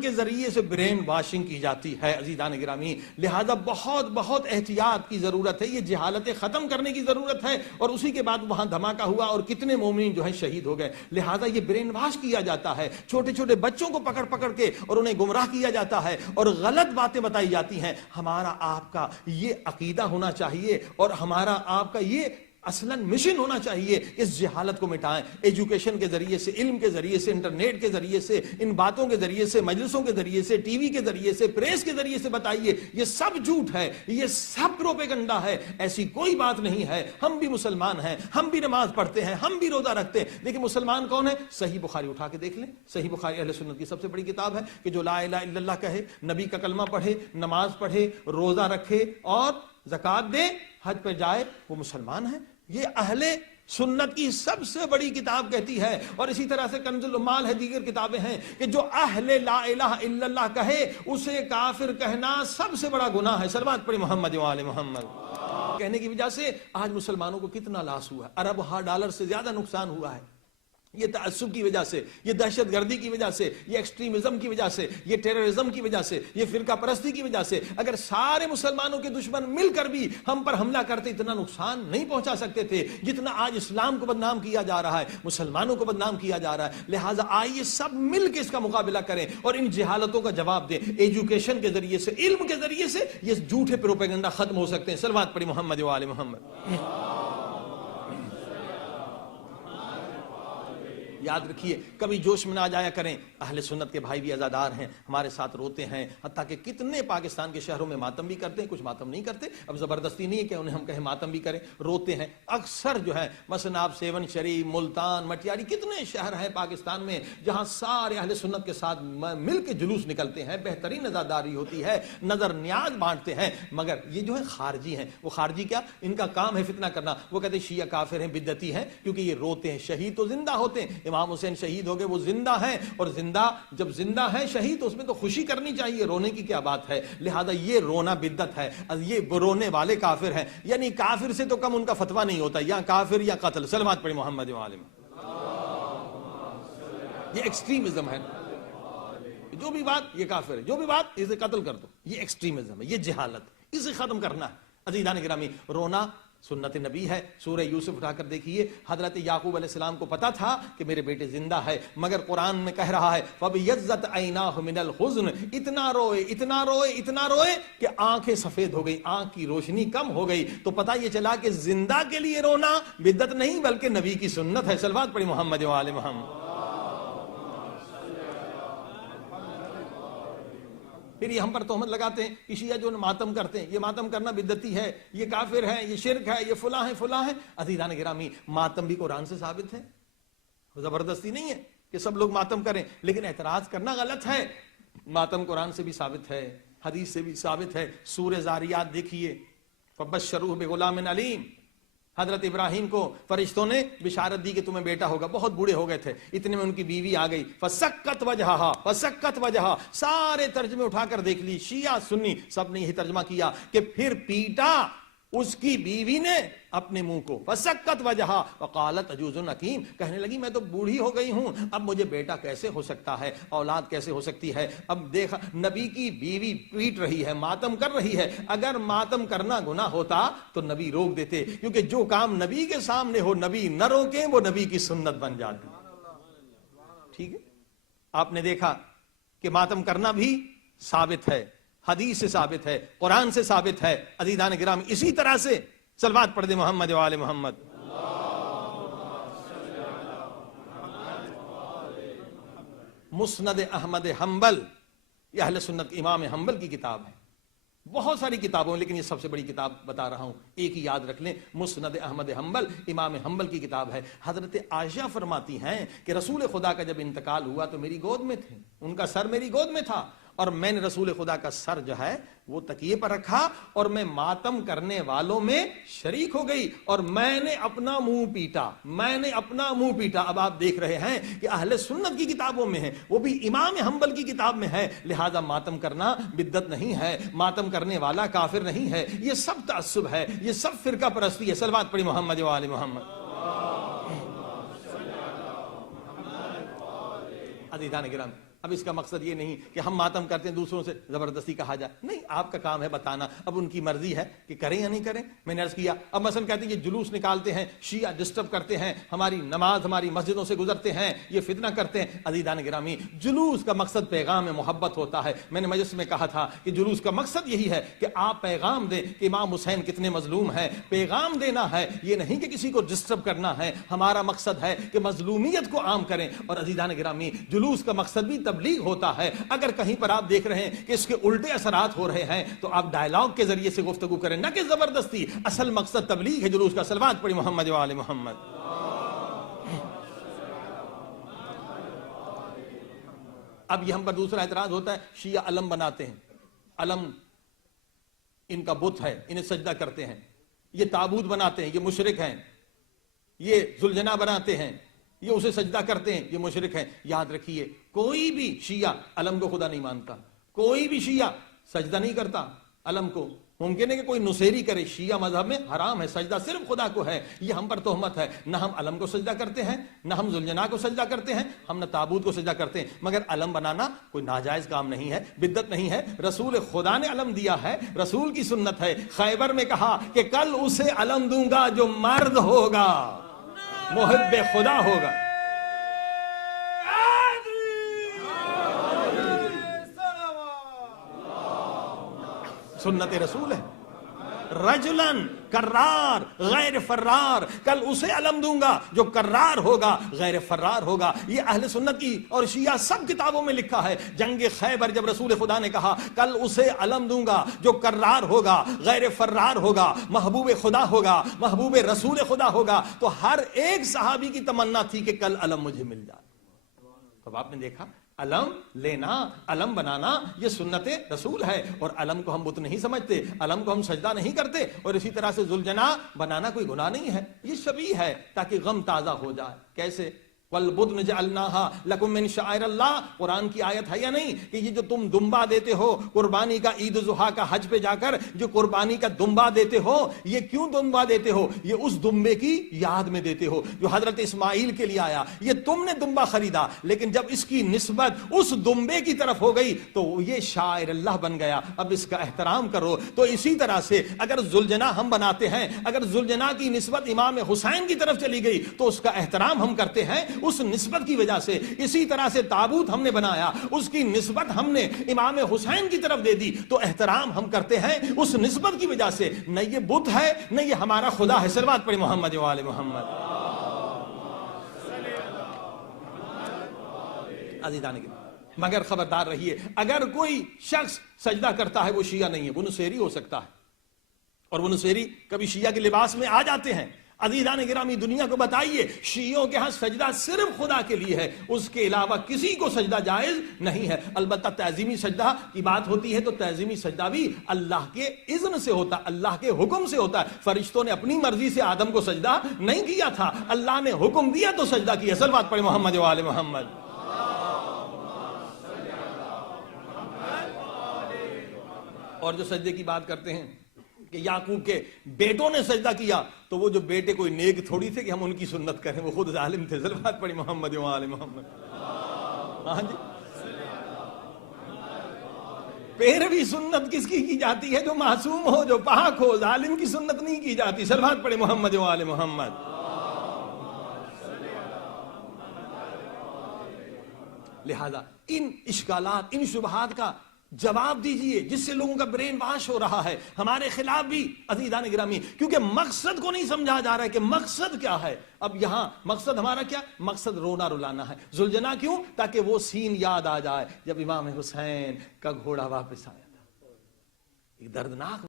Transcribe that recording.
قرآن کے ذریعے سے برین واشنگ کی جاتی ہے عزیزان گرامی، لہذا بہت بہت احتیاط کی ضرورت ہے، یہ جہالت ختم کرنے کی ضرورت ہے۔ اور اسی کے بعد وہاں دھماکہ ہوا اور کتنے مومنین جو ہیں شہید ہو گئے، لہذا یہ برین واش کیا جاتا ہے، چھوٹے چھوٹے بچوں کو پکڑ پکڑ کے اور انہیں گمراہ کیا جاتا ہے اور غلط باتیں بتائی جاتی ہیں۔ ہمارا آپ کا یہ عقیدہ ہونا چاہیے اور ہمارا آپ کا یہ اصلاً مشن ہونا چاہیے، اس جہالت کو مٹائیں، ایجوکیشن کے ذریعے سے، علم کے ذریعے سے، انٹرنیٹ کے ذریعے سے، ان باتوں کے ذریعے سے، مجلسوں کے ذریعے سے، ٹی وی کے ذریعے سے، پریس کے ذریعے سے بتائیے یہ سب جھوٹ ہے، یہ سب پروپیگنڈا ہے، ایسی کوئی بات نہیں ہے۔ ہم بھی مسلمان ہیں، ہم بھی نماز پڑھتے ہیں، ہم بھی روزہ رکھتے ہیں، لیکن مسلمان کون ہے؟ صحیح بخاری اٹھا کے دیکھ لیں، صحیح بخاری اہل سنت کی سب سے بڑی کتاب ہے کہ جو لا الہ الا اللہ کہے، نبی کا کلمہ پڑھے، نماز پڑھے، روزہ رکھے اور زکوٰۃ دے، حج پہ جائے، وہ مسلمان ہے۔ یہ اہل سنت کی سب سے بڑی کتاب کہتی ہے، اور اسی طرح سے کنز العمال ہے، دیگر کتابیں ہیں کہ جو اہل لا الہ الا اللہ کہے اسے کافر کہنا سب سے بڑا گناہ ہے۔ صلوات پڑھی محمد و آل محمد۔ کہنے کی وجہ سے آج مسلمانوں کو کتنا لاس ہوا ہے، ارب ہا ڈالر سے زیادہ نقصان ہوا ہے، یہ تعصب کی وجہ سے، یہ دہشت گردی کی وجہ سے، یہ ایکسٹریمزم کی وجہ سے، یہ ٹیررزم کی وجہ سے، یہ فرقہ پرستی کی وجہ سے۔ اگر سارے مسلمانوں کے دشمن مل کر بھی ہم پر حملہ کرتے اتنا نقصان نہیں پہنچا سکتے تھے جتنا آج اسلام کو بدنام کیا جا رہا ہے، مسلمانوں کو بدنام کیا جا رہا ہے۔ لہٰذا آئیے سب مل کے اس کا مقابلہ کریں اور ان جہالتوں کا جواب دیں۔ ایجوکیشن کے ذریعے سے، علم کے ذریعے سے یہ جھوٹے پروپیگنڈا ختم ہو سکتے ہیں۔ صلوات پڑھی محمد و آل محمد۔ یاد رکھیے، کبھی جوش میں نہ جایا کریں، اہل سنت کے بھائی بھی عزادار ہیں، ہمارے ساتھ روتے ہیں، حتیٰ کہ کتنے پاکستان کے شہروں میں ماتم بھی کرتے ہیں، کچھ ماتم نہیں کرتے، اب زبردستی نہیں ہے کہ انہیں ہم کہیں ماتم بھی کریں، روتے ہیں اکثر جو ہے، مثلا آپ سیون شریف، ملتان، مٹیاری، کتنے شہر ہیں پاکستان میں جہاں سارے اہل سنت کے ساتھ مل کے جلوس نکلتے ہیں، بہترین عزاداری ہوتی ہے، نظر نیاز بانٹتے ہیں، مگر یہ جو ہے خارجی ہیں، وہ خارجی کیا، ان کا کام ہے فتنہ کرنا، وہ کہتے ہیں شیعہ کافر ہیں، بدعتی ہیں، کیونکہ یہ روتے ہیں۔ شہید تو زندہ ہوتے ہیں، امام حسین شہید ہو گئے، وہ زندہ ہیں، اور زندہ جب زندہ ہے شہید تو اس میں تو خوشی کرنی چاہیے، رونے کی کیا بات ہے؟ لہذا یہ رونا بدعت ہے، یہ رونے والے کافر ہیں، یعنی کافر سے تو کم ان کا فتویٰ نہیں ہوتا، یا کافر یا قتل۔ صلوات پڑھی محمد و آل محمد۔ یہ ایکسٹریمزم ہے، جو بھی بات یہ کافر ہے، جو بھی بات اسے قتل کر دو، یہ ایکسٹریمزم ہے، یہ جہالت، اسے ختم کرنا ہے۔ عزیزان گرامی، رونا سنت نبی ہے۔ سورہ یوسف اٹھا کر دیکھیے، حضرت یعقوب علیہ السلام کو پتا تھا کہ میرے بیٹے زندہ ہے، مگر قرآن میں کہہ رہا ہے فَبِيَضَّتْ عَيْنَاهُ مِنَ الْحُزْنِ، اتنا روئے اتنا روئے اتنا روئے کہ آنکھیں سفید ہو گئی، آنکھ کی روشنی کم ہو گئی۔ تو پتہ یہ چلا کہ زندہ کے لیے رونا بدعت نہیں بلکہ نبی کی سنت ہے۔ صلوات پڑھی محمد و آل محمد۔ پھر یہ ہم پر تہمت لگاتے ہیں کہ شیعہ جو ماتم کرتے ہیں، یہ ماتم کرنا بدعتی ہے، یہ کافر ہے، یہ شرک ہے، یہ فلاں ہے فلاں ہے۔ عزیزان گرامی، ماتم بھی قرآن سے ثابت ہے، زبردستی نہیں ہے کہ سب لوگ ماتم کریں، لیکن اعتراض کرنا غلط ہے۔ ماتم قرآن سے بھی ثابت ہے، حدیث سے بھی ثابت ہے۔ سورہ زاریات دیکھیے، فَبَشَّرُوهُ بِغُلَامٍ عَلِيمٍ، حضرت ابراہیم کو فرشتوں نے بشارت دی کہ تمہیں بیٹا ہوگا، بہت بوڑھے ہو گئے تھے، اتنے میں ان کی بیوی آ گئی، فَسَكَّتْ وَجْهَهَا فَسَكَّتْ وَجْهَهَا، سارے ترجمے اٹھا کر دیکھ لی، شیعہ سنی سب نے یہی ترجمہ کیا کہ پھر پیٹا اس کی بیوی نے اپنے منہ کو، فَسَكَّتْ وَجْهَهَا وَقَالَتْ عَجُوزٌ عَقِيمٌ، کہنے لگی میں تو بوڑھی ہو گئی ہوں، اب مجھے بیٹا کیسے ہو سکتا ہے، اولاد کیسے ہو سکتی ہے۔ اب دیکھا نبی کی بیوی پیٹ رہی ہے، ماتم کر رہی ہے، اگر ماتم کرنا گناہ ہوتا تو نبی روک دیتے، کیونکہ جو کام نبی کے سامنے ہو نبی نہ روکیں وہ نبی کی سنت بن جاتی۔ ٹھیک ہے، آپ نے دیکھا کہ ماتم کرنا بھی ثابت ہے، حدیث سے ثابت ہے، قرآن سے ثابت ہے۔ عزیزان گرامی، اسی طرح سے صلوات پڑھ دیں محمد و آل محمد۔ مسند احمد حنبل، یہ اہل سنت امام حنبل کی کتاب ہے، بہت ساری کتابوں لیکن یہ سب سے بڑی کتاب بتا رہا ہوں، ایک ہی یاد رکھ لیں، مسند احمد حنبل امام حنبل کی کتاب ہے۔ حضرت عائشہ فرماتی ہیں کہ رسول خدا کا جب انتقال ہوا تو میری گود میں تھے، ان کا سر میری گود میں تھا، اور میں نے رسول خدا کا سر جو ہے وہ تکیے پر رکھا اور میں ماتم کرنے والوں میں شریک ہو گئی اور میں نے اپنا منہ پیٹا، میں نے اپنا منہ پیٹا۔ اب آپ دیکھ رہے ہیں کہ اہل سنت کی کتابوں میں ہے، وہ بھی امام حنبل کی کتاب میں ہے، لہذا ماتم کرنا بدعت نہیں ہے، ماتم کرنے والا کافر نہیں ہے، یہ سب تعصب ہے، یہ سب فرقہ پرستی ہے۔ صلوات پڑھی محمد و آل محمد۔ عزیزان کرام، اب اس کا مقصد یہ نہیں کہ ہم ماتم کرتے ہیں دوسروں سے زبردستی کہا جائے، نہیں، آپ کا کام ہے بتانا، اب ان کی مرضی ہے کہ کریں یا نہیں کریں۔ میں نے عرض کیا اب مثلا کہتے ہیں یہ جلوس نکالتے ہیں، شیعہ ڈسٹرب کرتے ہیں ہماری نماز، ہماری مسجدوں سے گزرتے ہیں، یہ فتنہ کرتے ہیں۔ عزیزان گرامی، جلوس کا مقصد پیغام محبت ہوتا ہے۔ میں نے مجلس میں کہا تھا کہ جلوس کا مقصد یہی ہے کہ آپ پیغام دیں کہ امام حسین کتنے مظلوم ہیں، پیغام دینا ہے، یہ نہیں کہ کسی کو ڈسٹرب کرنا ہے۔ ہمارا مقصد ہے کہ مظلومیت کو عام کریں۔ اور عزیزان گرامی، جلوس کا مقصد بھی تبلیغ ہوتا ہے۔ اگر کہیں پر آپ دیکھ رہے ہیں کہ اس کے الٹے اثرات ہو رہے ہیں تو آپ ڈائلاگ کے ذریعے سے گفتگو کریں، نہ کہ زبردستی۔ اصل مقصد تبلیغ ہے جلوس کا۔ صلوات پڑھی محمد و آل محمد۔ اب یہ ہم پر دوسرا اعتراض ہوتا ہے، شیعہ علم بناتے ہیں، علم ان کا بت ہے، انہیں سجدہ کرتے ہیں، یہ تابوت بناتے ہیں، یہ مشرک ہیں، یہ ذوالجناح بناتے ہیں، یہ اسے سجدہ کرتے ہیں، یہ مشرک ہیں۔ یاد رکھیے کوئی بھی شیعہ علم کو خدا نہیں مانتا، کوئی بھی شیعہ سجدہ نہیں کرتا علم کو۔ ممکن ہے کہ کوئی نصیری کرے، شیعہ مذہب میں حرام ہے، سجدہ صرف خدا کو ہے، یہ ہم پر تہمت ہے۔ نہ ہم علم کو سجدہ کرتے ہیں، نہ ہم ذوالجناح کو سجدہ کرتے ہیں، ہم نہ تابوت کو سجدہ کرتے ہیں۔ مگر علم بنانا کوئی ناجائز کام نہیں ہے، بدعت نہیں ہے، رسول خدا نے علم دیا ہے، رسول کی سنت ہے۔ خیبر میں کہا کہ کل اسے علم دوں گا جو مرد ہوگا، محب خدا ہوگا۔ سنت رسول ہے۔ رجلن کرار غیر فرار، کل اسے علم دوں گا جو کرار ہوگا، غیر فرار ہوگا۔ یہ اہل سنت کی اور شیعہ سب کتابوں میں لکھا ہے۔ جنگ خیبر جب رسول خدا نے کہا کل اسے علم دوں گا جو کرار ہوگا، غیر فرار ہوگا، محبوب خدا ہوگا، محبوب رسول خدا ہوگا، تو ہر ایک صحابی کی تمنا تھی کہ کل علم مجھے مل جائے۔ اب آپ نے دیکھا علم لینا، علم بنانا یہ سنت رسول ہے، اور علم کو ہم بت نہیں سمجھتے، علم کو ہم سجدہ نہیں کرتے۔ اور اسی طرح سے ذوالجناح بنانا کوئی گناہ نہیں ہے، یہ شبیہ ہے تاکہ غم تازہ ہو جائے۔ کیسے؟ وَالْبُدْنَ جَعَلْنَاهَا لَكُم مِّن شَعَائِرِ اللَّهِ، قرآن کی آیت ہے یا نہیں کہ یہ جو تم دمبا دیتے ہو قربانی کا، عید ضحیٰ کا، حج پہ جا کر جو قربانی کا دمبا دیتے ہو، یہ کیوں دمبا دیتے ہو؟ یہ اس دمبے کی یاد میں دیتے ہو جو حضرت اسماعیل کے لیے آیا۔ یہ تم نے دمبا خریدا، لیکن جب اس کی نسبت اس دمبے کی طرف ہو گئی تو یہ شاعر اللہ بن گیا، اب اس کا احترام کرو۔ تو اسی طرح سے اگر ذوالجناح ہم بناتے ہیں، اگر ذوالجناح کی نسبت امام حسین کی طرف چلی گئی تو اس کا احترام ہم کرتے ہیں اس نسبت کی وجہ سے۔ اسی طرح سے تابوت ہم نے بنایا، اس کی نسبت ہم نے امام حسین کی طرف دے دی، تو احترام ہم کرتے ہیں اس نسبت کی وجہ سے۔ نہ یہ بت ہے، نہ یہ ہمارا خدا ہے۔ صلوات پڑھیں محمد و آل محمد۔ عزیزان کے مگر خبردار رہیے، اگر کوئی شخص سجدہ کرتا ہے وہ شیعہ نہیں ہے، وہ نصیری ہو سکتا ہے، اور وہ نصیری کبھی شیعہ کے لباس میں آ جاتے ہیں۔ عزیزان گرامی، دنیا کو بتائیے شیعوں کے ہاں سجدہ صرف خدا کے لیے ہے، اس کے علاوہ کسی کو سجدہ جائز نہیں ہے۔ البتہ تعظیمی سجدہ کی بات ہوتی ہے تو تعظیمی سجدہ بھی اللہ کے اذن سے ہوتا ہے، اللہ کے حکم سے ہوتا ہے۔ فرشتوں نے اپنی مرضی سے آدم کو سجدہ نہیں کیا تھا، اللہ نے حکم دیا تو سجدہ کیا۔ صلوات پڑھیں محمد و آل محمد۔ اور جو سجدے کی بات کرتے ہیں کہ یعقوب کے بیٹوں نے سجدہ کیا، تو وہ جو بیٹے کوئی نیک تھوڑی تھے کہ ہم ان کی سنت کریں، وہ خود ظالم تھے۔ صلوات پڑھی محمد و آل محمد۔ ہاں جی، پیروی سنت کس کی جاتی ہے؟ جو معصوم ہو، جو پاک ہو، ظالم کی سنت نہیں کی جاتی۔ صلوات پڑھی محمد و آل محمد۔ لہذا ان اشکالات، ان شبہات کا جواب دیجئے جس سے لوگوں کا برین واش ہو رہا ہے، ہمارے خلاف بھی عزیزان گرامی، کیونکہ مقصد کو نہیں سمجھا جا رہا ہے کہ مقصد کیا ہے۔ اب یہاں مقصد ہمارا کیا؟ مقصد رونا رلانا ہے۔ ذوالجناح کیوں؟ تاکہ وہ سین یاد آ جائے جب امام حسین کا گھوڑا واپس آیا تھا، ایک دردناک